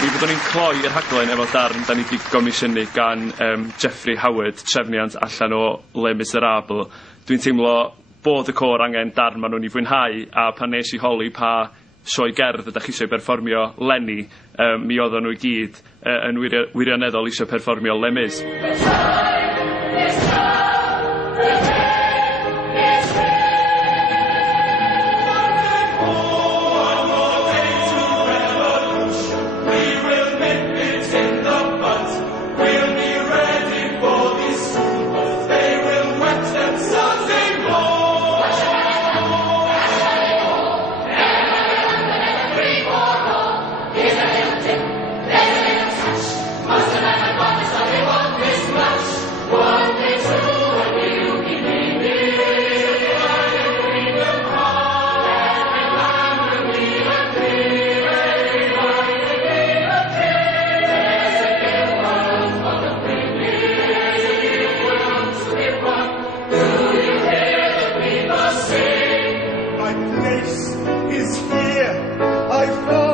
Mi byddwn ni'n cloi i'r rhaglen efo darn da ni wedi gomisiynu gan Jeffrey Howard, trefniant allan o Les Miserables. Dwi'n teimlo bod y cor angen darn maen nhw'n ei fwynhau, a pan nes i holi pa sioe gerdd ydych chi eisiau perfformio leni, mi oedden nhw i gyd yn wirioneddol eisiau perfformio Les Mis. I